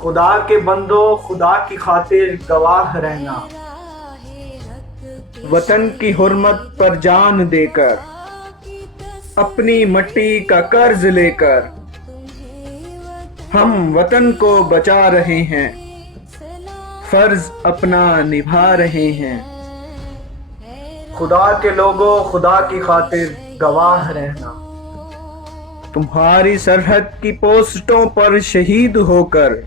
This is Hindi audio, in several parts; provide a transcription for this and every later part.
खुदा के बंदो, खुदा की खातिर गवाह रहना, वतन की हुर्मत पर जान देकर, अपनी मिट्टी का कर्ज लेकर हम वतन को बचा रहे हैं, फर्ज अपना निभा रहे हैं। खुदा के लोगों, खुदा की खातिर गवाह रहना, तुम्हारी सरहद की पोस्टों पर शहीद होकर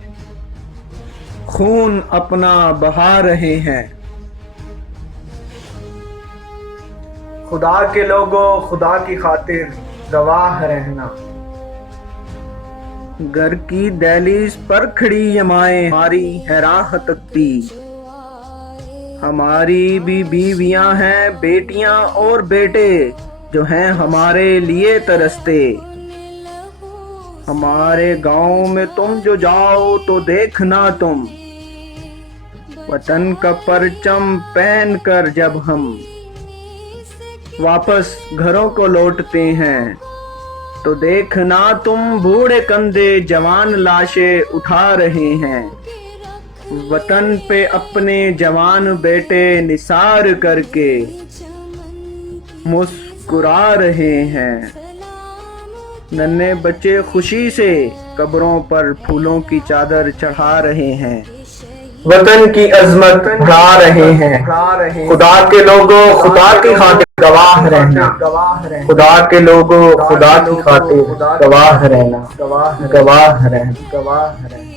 खून अपना बहा रहे हैं। खुदा के लोगों, खुदा की खातिर गवाह रहना, घर की दहलीज पर खड़ी यमाएं हमारी है राह तकती, हमारी भी बीवियां हैं, बेटियां और बेटे जो हैं हमारे लिए तरसते। हमारे गांव में तुम जो जाओ तो देखना तुम, वतन का परचम पहन कर जब हम वापस घरों को लौटते हैं, तो देखना तुम बूढ़े कंधे जवान लाशें उठा रहे हैं, वतन पे अपने जवान बेटे निसार करके मुस्कुरा रहे हैं। नन्हे बच्चे खुशी से कब्रों पर फूलों की चादर चढ़ा रहे हैं, वतन की अजमत गा रहे हैं। खुदा के लोगों, खुदा की खातिर गवाह रहना, खुदा के लोगों, खुदा की खातिर गवाह रहना, गवाह रहना।